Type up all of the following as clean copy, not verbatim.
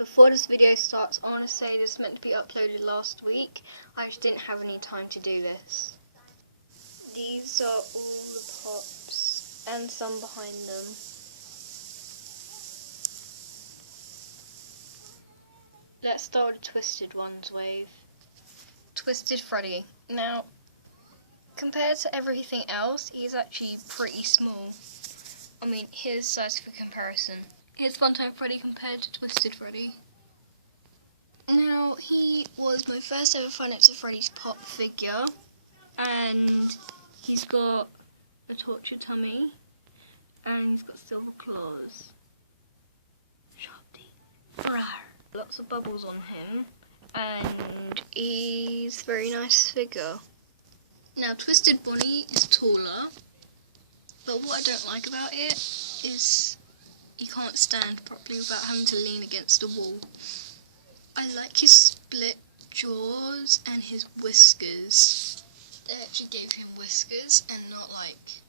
Before this video starts, I want to say this meant to be uploaded last week. I just didn't have any time to do this. These are all the pops and some behind them. Let's start with Twisted Ones wave. Twisted Freddy. Now, compared to everything else, he's actually pretty small. I mean, here's size for comparison. Here's Funtime Freddy compared to Twisted Freddy. Now, he was my first ever Five Nights at Freddy's pop figure, and he's got a torture tummy, and he's got silver claws. Sharp teeth. Rawr. Lots of bubbles on him, and he's a very nice figure. Now, Twisted Bonnie is taller, but what I don't like about it is he can't stand properly without having to lean against a wall. I like his split jaws and his whiskers. They actually gave him whiskers and not like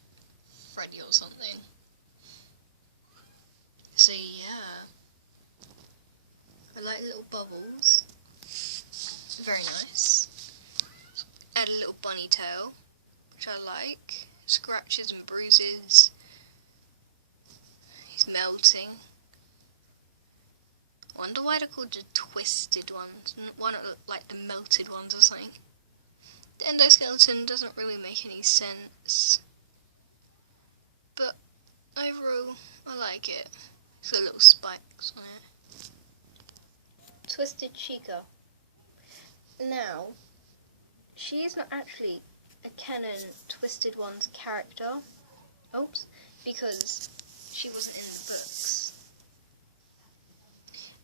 Freddy or something. So yeah, I like little bubbles. Very nice. Add a little bunny tail, which I like. Scratches and bruises. He's melting. Wonder why they're called the Twisted Ones. Why not like the Melted Ones or something? The endoskeleton doesn't really make any sense, but overall I like it. It's got little spikes on it. Twisted Chica. Now, she is not actually a canon Twisted Ones character. Oops, because she wasn't in the books.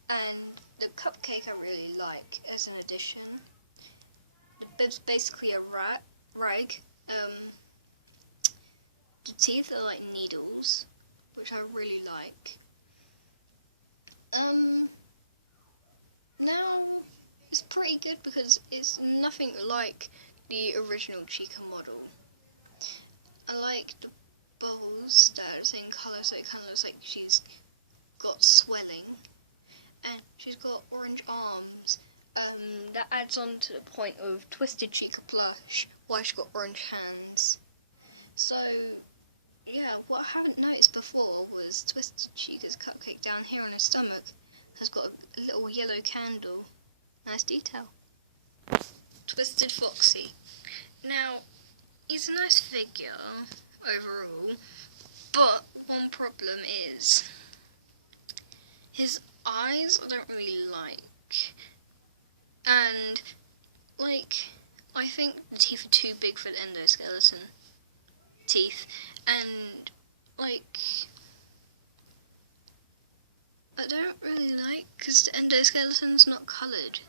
And the cupcake I really like as an addition. The bib's basically a rag. The teeth are like needles, which I really like. Now it's pretty good because it's nothing like the original Chica model. I like the bubbles that are the same colour, so it kind of looks like she's got swelling. And she's got orange arms. That adds on to the point of Twisted Chica plush, why she's got orange hands. So, yeah, what I haven't noticed before was Twisted Chica's cupcake down here on her stomach has got a little yellow candle. Nice detail. Twisted Foxy. Now, he's a nice figure overall, but one problem is his eyes I don't really like, and like I think the teeth are too big for the endoskeleton teeth, and like I don't really like because the endoskeleton's not coloured,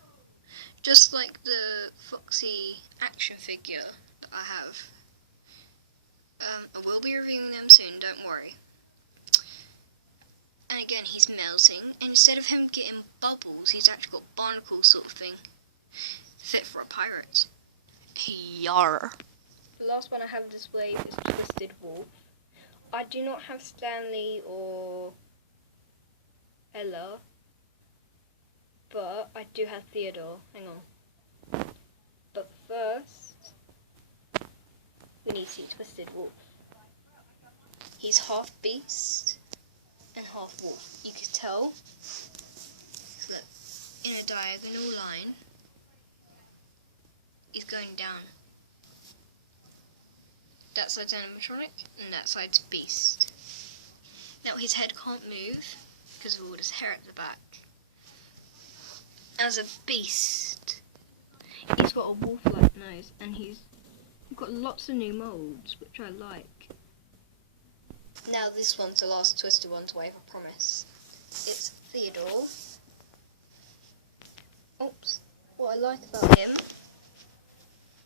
just like the Foxy action figure that I have. I will be reviewing them soon, don't worry. And again, he's melting, and instead of him getting bubbles, he's actually got barnacles sort of thing. Fit for a pirate. Yarr. The last one I have this wave is Twisted Wolf. I do not have Stanley or Ella, but I do have Theodore. Hang on. But first, we need to see Twisted Wolf. He's half beast and half wolf. You can tell, look, in a diagonal line, he's going down. That side's animatronic, and that side's beast. Now his head can't move, because of all this hair at the back. As a beast, he's got a wolf-like nose, and he's got lots of new moulds, which I like. Now this one's the last Twisted Ones wave, I promise. It's Theodore. Oops. What I like about him,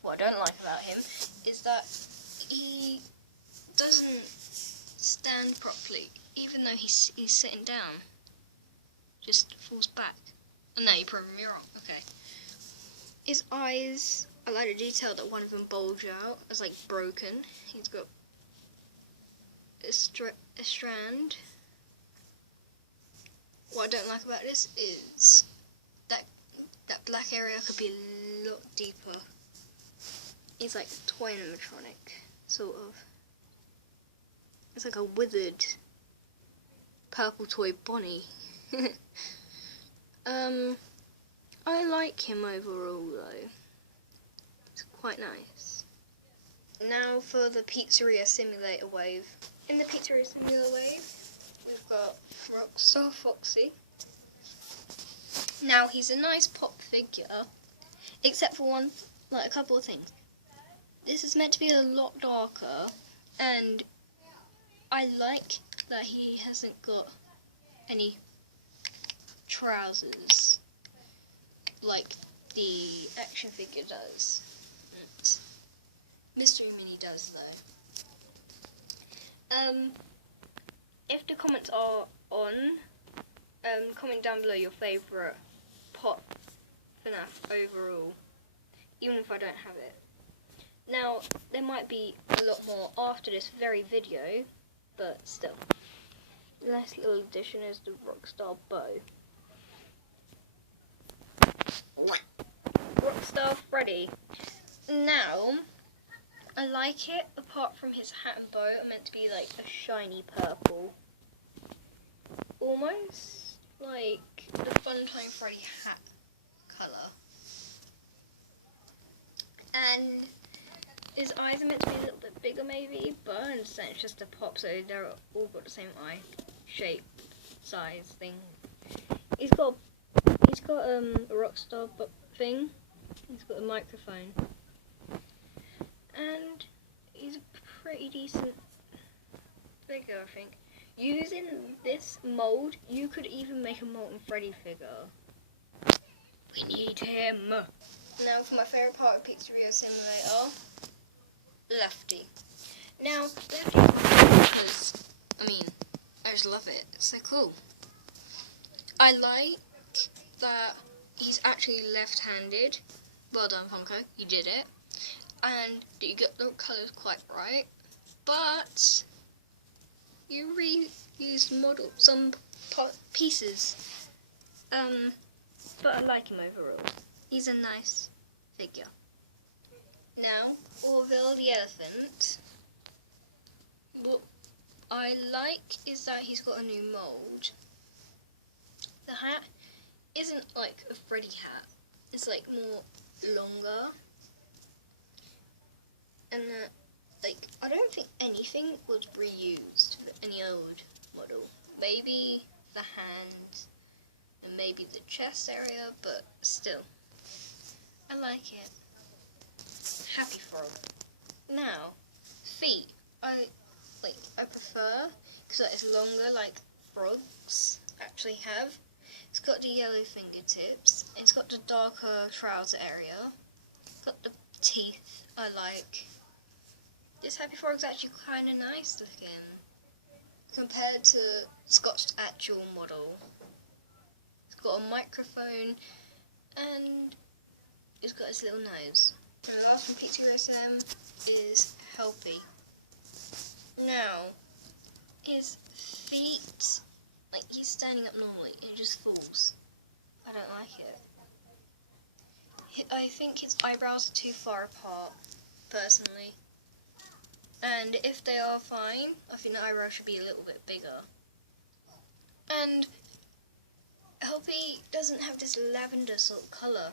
what I don't like about him, is that he doesn't stand properly, even though he's sitting down. Just falls back. Oh, no, you're proving me wrong. Okay. His eyes, I like the detail that one of them bulge out. It's like broken. He's got a strand. What I don't like about this is that black area could be a lot deeper. It's like a toy animatronic, sort of. It's like a withered purple toy Bonnie. I like him overall though. It's quite nice. Now for the Pizzeria Simulator wave. In the Pizzeria Simulator wave, we've got Rockstar Foxy. Now he's a nice pop figure, except for a couple of things. This is meant to be a lot darker, and I like that he hasn't got any trousers like the action figure does. Mystery Mini does though. If the comments are on, comment down below your favourite pop FNAF overall, even if I don't have it. Now, there might be a lot more after this very video, but still. The last little addition is the Rockstar bow. Rockstar Freddy. Now, I like it, apart from his hat and bow are meant to be like a shiny purple. Almost like the Funtime Freddy hat colour. And his eyes are meant to be a little bit bigger maybe, but I understand it's just a pop, so they're all got the same eye shape, size thing. He's got a Rockstar thing. He's got a microphone. And he's a pretty decent figure, I think. Using this mould, you could even make a Molten Freddy figure. We need him. Now for my favourite part of Pizzeria Simulator, Lefty. Now, Lefty because, I just love it. It's so cool. I like that he's actually left-handed. Well done, Funko. You did it. And you get the colours quite right. But you reuse some pieces. But I like him overall. He's a nice figure. Now, Orville the elephant. What I like is that he's got a new mould. The hat isn't like a Freddy hat. It's like more longer. And I don't think anything was reused for any old model. Maybe the hand and maybe the chest area, but still. I like it. Happy Frog. Now, feet. I prefer because it's longer, like frogs actually have. It's got the yellow fingertips. It's got the darker trouser area. It's got the teeth I like. This Happy Frog's actually kind of nice looking compared to Scott's actual model. It's got a microphone and it's got his little nose. And the last from Pizzeria Sim is Helpy. Now, his feet, like he's standing up normally, it just falls. I don't like it. I think his eyebrows are too far apart, personally. And if they are fine, I think the eyebrows should be a little bit bigger. And Helpy doesn't have this lavender sort of colour.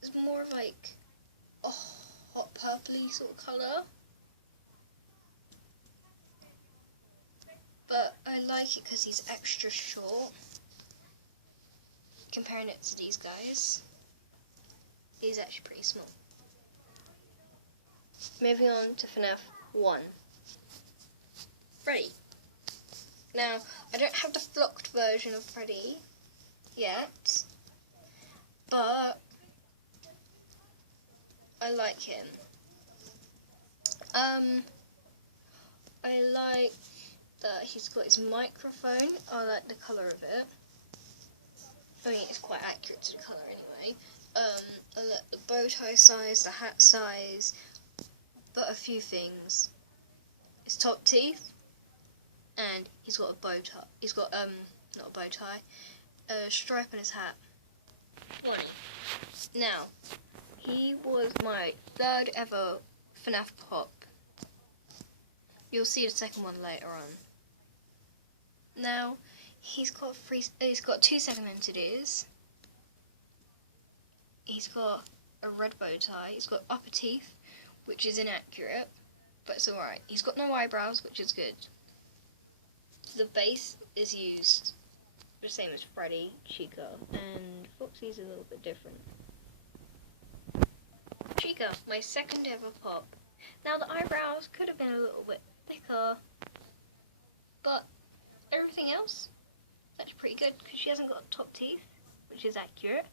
It's more of like a hot purpley sort of colour. But I like it because he's extra short. Comparing it to these guys, he's actually pretty small. Moving on to FNAF 1. Freddy. Now, I don't have the flocked version of Freddy yet, but I like him. I like that he's got his microphone. I like the colour of it. I mean, it's quite accurate to the colour anyway. I like the bow tie size, the hat size, but a few things. His top teeth, and he's got a bow tie. He's got not a bow tie, a stripe on his hat. Funny. Now, he was my 3rd ever FNAF pop. You'll see the second one later on. Now, he's got 2 segmented ears. He's got a red bow tie. He's got upper teeth, which is inaccurate, but it's alright. He's got no eyebrows, which is good. The base is used the same as Freddy, Chica, and Foxy's a little bit different. Chica, my 2nd ever pop. Now the eyebrows could have been a little bit thicker, but everything else, that's pretty good because she hasn't got top teeth, which is accurate.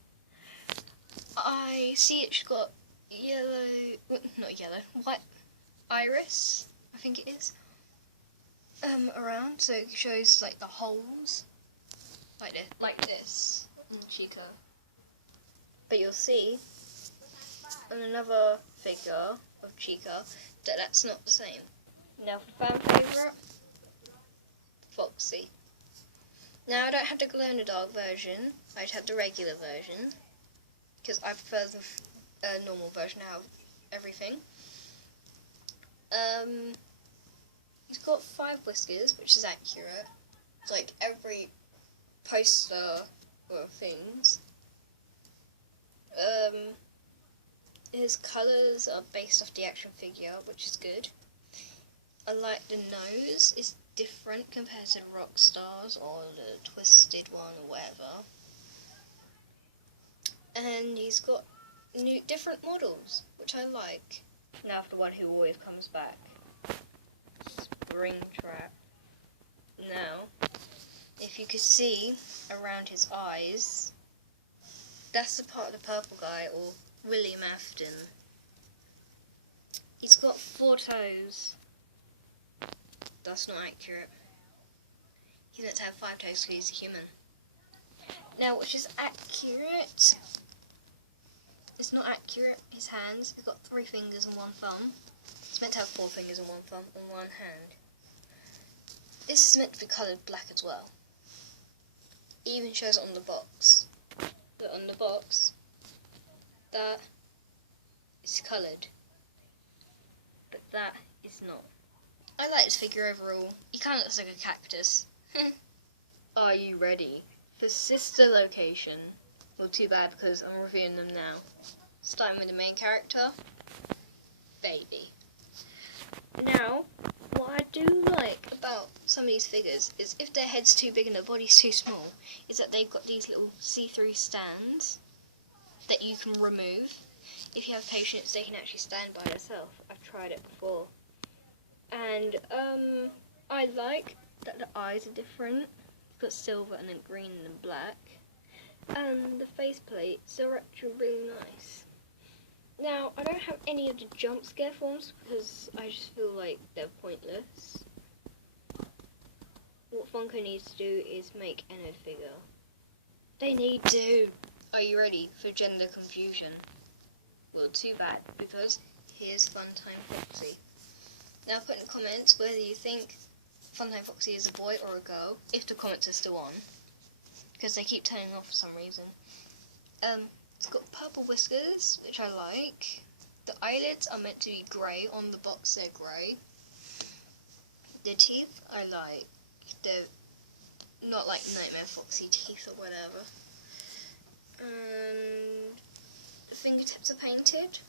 I see she's got white iris, I think it is, around, so it shows like the holes, like this in Chica. But you'll see on another figure of Chica that that's not the same. Now for fan favourite, Foxy. Now I don't have the glow-in-the-dark version, I'd have the regular version, because I prefer the normal version out of everything. He's got 5 whiskers, which is accurate. It's like every poster or things. His colours are based off the action figure, which is good. I like the nose, it's different compared to Rockstar's or the Twisted one or whatever. And he's got different models, which I like. Now for the one who always comes back. Springtrap. Now, if you could see around his eyes, that's the part of the purple guy, or William Afton. He's got 4 toes. That's not accurate. He's meant to have 5 toes because he's a human. Now, which is accurate, it's not accurate, his hands. He's got 3 fingers and 1 thumb. He's meant to have 4 fingers and 1 thumb and 1 hand. This is meant to be coloured black as well. It even shows it on the box. But on the box, that is coloured. But that is not. I like this figure overall. He kind of looks like a cactus. Are you ready for sister location? Well, too bad because I'm reviewing them now. Starting with the main character, Baby. Now, what I do like about some of these figures is if their head's too big and their body's too small, is that they've got these little see-through stands that you can remove. If you have patience, they can actually stand by themselves. I've tried it before. And I like that the eyes are different. You've got silver and then green and then black. And the faceplates are actually really nice. Now, I don't have any of the jump scare forms because I just feel like they're pointless. What Funko needs to do is make an Ed figure. They need to. Are you ready for gender confusion? Well, too bad, because here's Funtime Foxy. Now put in the comments whether you think Funtime Foxy is a boy or a girl, if the comments are still on, because they keep turning off for some reason. It's got purple whiskers, which I like. The eyelids are meant to be grey. On the box they're grey. The teeth I like. They're not like Nightmare Foxy teeth or whatever. The fingertips are painted.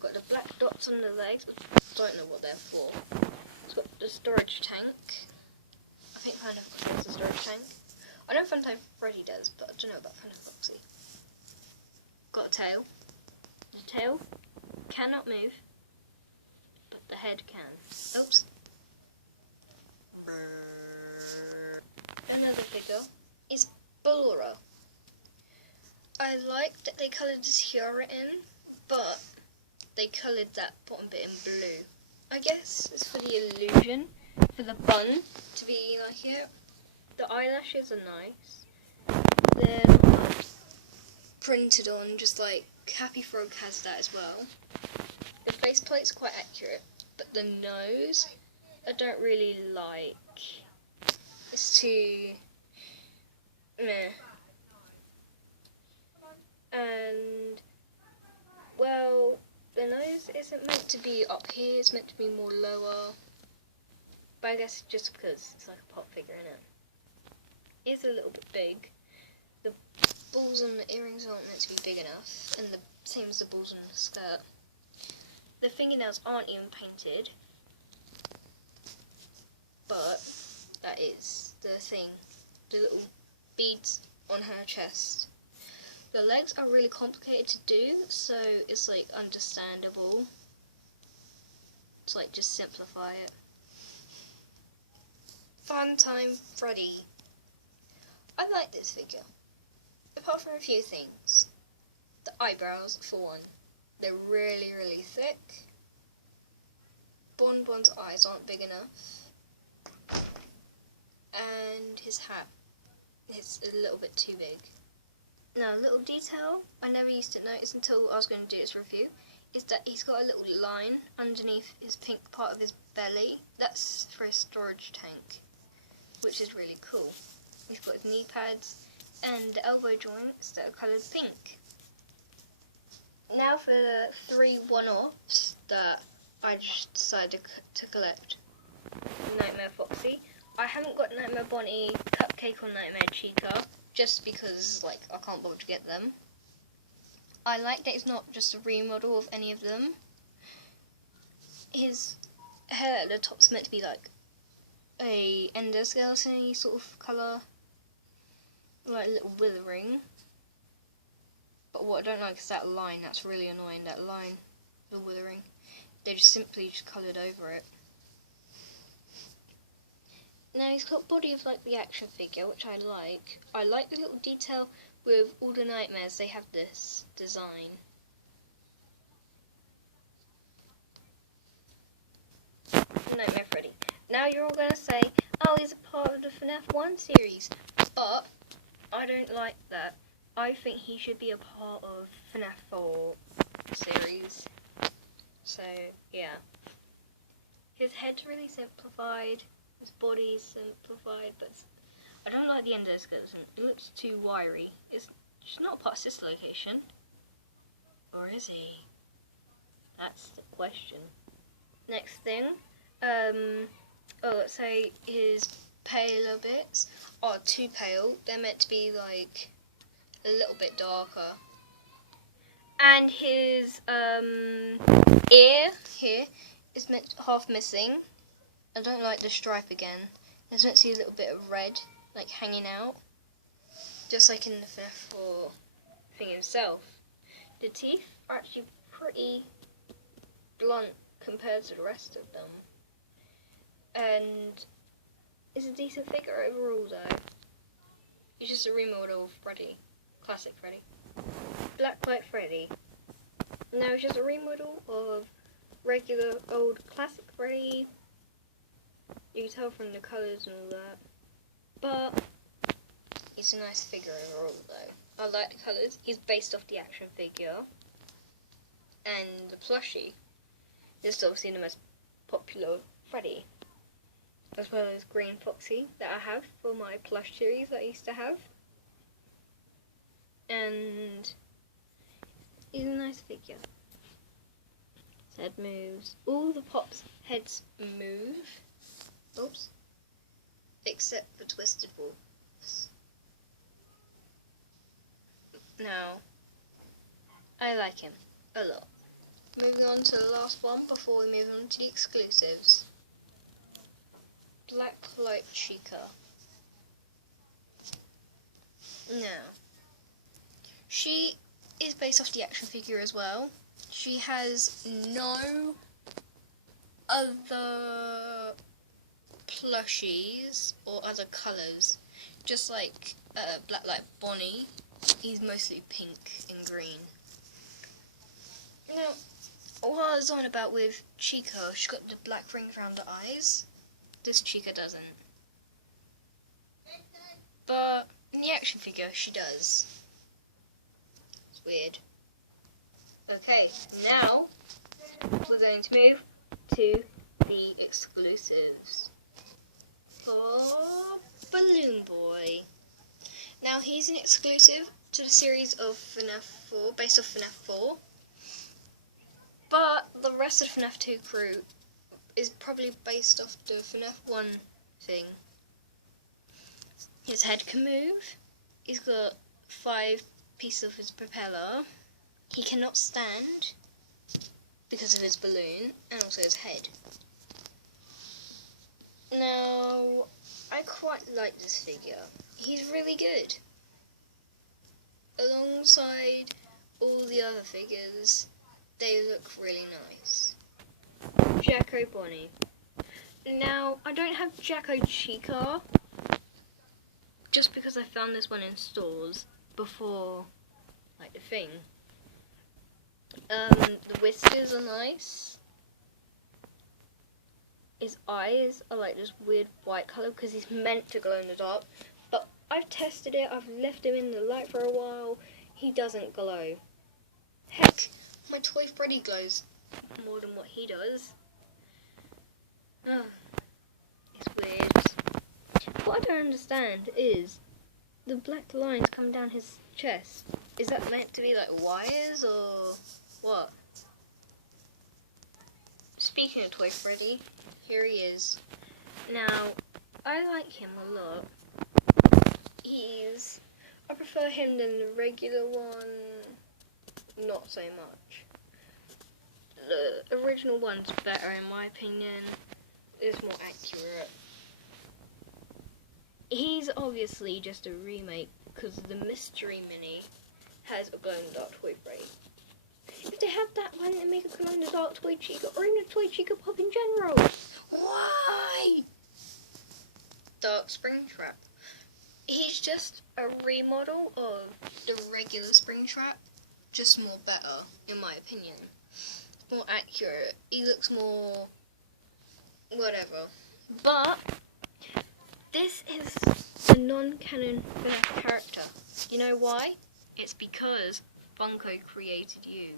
Got the black dots on the legs, which I don't know what they're for. It's got the storage tank. I think Funtime Foxy has a storage tank. I know Funtime Freddy does, but I don't know about Funtime Foxy. Got a tail. The tail cannot move, but the head can. Oops. Another figure is Ballora. I like that they coloured the tiara in, but they coloured that bottom bit in blue. I guess it's for the illusion, for the bun to be like it. The eyelashes are nice. They're not printed on, just like Happy Frog has that as well. The faceplate's quite accurate, but the nose I don't really like. too meh. And, well, the nose isn't meant to be up here, it's meant to be more lower. But I guess just because it's like a pop figure, innit? It's a little bit big. The balls on the earrings aren't meant to be big enough, and the same as the balls on the skirt. The fingernails aren't even painted, but that is the thing. The little beads on her chest. The legs are really complicated to do, so it's like understandable. It's like just simplify it. Fun Time Freddy. I like this figure. Apart from a few things. The eyebrows, for one. They're really, really thick. Bonbon's eyes aren't big enough. And his hat is a little bit too big. Now, a little detail I never used to notice until I was going to do this review is that he's got a little line underneath his pink part of his belly. That's for his storage tank, which is really cool. He's got his knee pads and the elbow joints that are coloured pink. Now for the 3 one-offs that I just decided to collect. Nightmare Foxy. I haven't got Nightmare Bonnie, Cupcake or Nightmare Chica, just because like I can't bother to get them. I like that it's not just a remodel of any of them. His hair at the top's meant to be like a endoskeleton-y sort of colour, like a little withering. But what I don't like is that line. That's really annoying. That line, the withering. They just simply coloured over it. Now he's got body of like the action figure, which I like. I like the little detail with all the nightmares. They have this design. Nightmare Freddy. Now you're all going to say, oh, he's a part of the FNAF 1 series. But I don't like that. I think he should be a part of FNAF 4 series. So, yeah. His head's really simplified. His body's simplified, but I don't like the endoskeleton. It looks too wiry. It's just not part of this location. Or is he? That's the question. Next thing, let's say his paler bits are too pale. They're meant to be like a little bit darker. And his ear here is meant half missing. I don't like the stripe again. There's meant to be a little bit of red, like hanging out, just like in the FNAF 4 thing himself. The teeth are actually pretty blunt compared to the rest of them, and it's a decent figure overall though. It's just a remodel of Freddy, classic Freddy. Blacklight Freddy. Now it's just a remodel of regular old classic Freddy. You can tell from the colours and all that. But he's a nice figure overall though. I like the colours. He's based off the action figure. And the plushie. This is obviously the most popular Freddy. As well as Green Foxy that I have for my plush series that I used to have. And he's a nice figure. His head moves. All the Pop's heads move. Oops. Except for Twisted Wolves. Now, I like him a lot. Moving on to the last one before we move on to the exclusives. Blacklight Chica. Now, she is based off the action figure as well. She has no other plushies or other colours, just like Blacklight Bonnie. He's mostly pink and green. Now, what I was on about with Chica, she's got the black rings around the eyes. This Chica doesn't. But in the action figure, she does. It's weird. Okay, now we're going to move to the exclusives. For Balloon Boy. Now he's an exclusive to the series of FNAF 4, based off FNAF 4. But the rest of FNAF 2 crew is probably based off the FNAF 1 thing. His head can move. He's got 5 pieces of his propeller. He cannot stand because of his balloon and also his head. Now, I quite like this figure. He's really good. Alongside all the other figures, they look really nice. Jacko Bonnie. Now, I don't have Jacko Chica, just because I found this one in stores before, like, the thing. The whiskers are nice. His eyes are like this weird white colour because he's meant to glow in the dark. But I've tested it, I've left him in the light for a while, he doesn't glow. Heck, my toy Freddy glows more than what he does. Oh, it's weird. What I don't understand is the black lines coming down his chest. Is that meant to be like wires or what? Speaking of Toy Freddy, here he is. Now, I like him a lot. I prefer him than the regular one, not so much. The original one's better in my opinion, it's more accurate. He's obviously just a remake because the Mystery Mini has a glow-in-the-dark Toy Freddy. If they had that, why didn't they make a glow-in-the-dark Toy Chica or even a Toy Chica Pop in general? Why? Dark Springtrap. He's just a remodel of the regular Springtrap, just more better, in my opinion. More accurate. He looks more whatever. But this is a non-canon FNAF character. You know why? It's because Funko created you.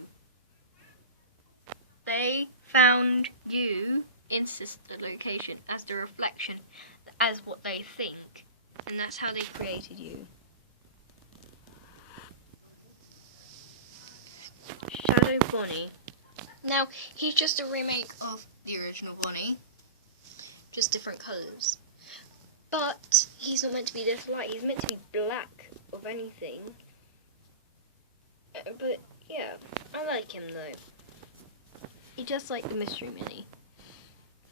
They found you in Sister Location as the reflection, as what they think, and that's how they created you. Shadow Bonnie. Now, he's just a remake of the original Bonnie, just different colours. But he's not meant to be this light, he's meant to be black of anything. But yeah, I like him though. He just like the Mystery Mini.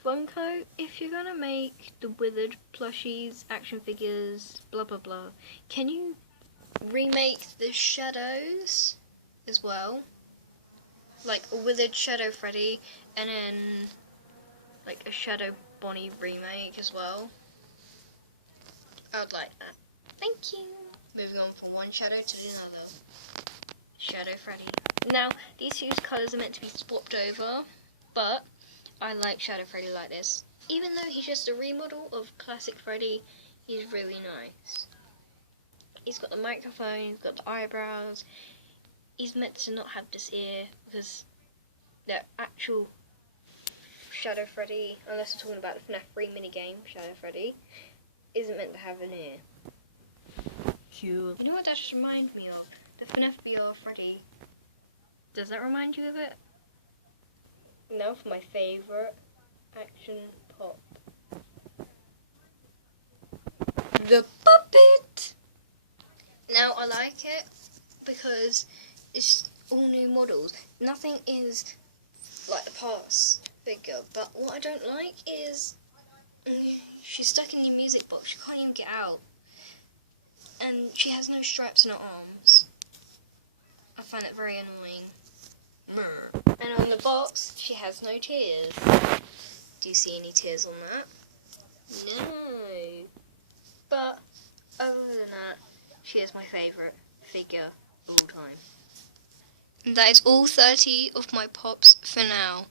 Funko, if you're gonna make the Withered plushies, action figures, blah blah blah, can you remake the shadows as well? Like a Withered Shadow Freddy and then like a Shadow Bonnie remake as well. I would like that. Thank you. Moving on from one shadow to another. Shadow Freddy. Now, these two colours are meant to be swapped over, but I like Shadow Freddy like this. Even though he's just a remodel of classic Freddy, he's really nice. He's got the microphone, he's got the eyebrows. He's meant to not have this ear because the actual Shadow Freddy, unless we're talking about the FNAF 3 minigame, Shadow Freddy, isn't meant to have an ear. Cool. You know what that just reminds me of? The FNAF VR Freddy. Does that remind you of it? Now for my favourite action pop. The puppet! Now I like it because it's all new models. Nothing is like the past figure, but what I don't like is she's stuck in the music box. She can't even get out. And she has no stripes on her arms. I find it very annoying. And on the box, she has no tears. Do you see any tears on that? No. But other than that, she is my favourite figure of all time. And that is all 30 of my pops for now.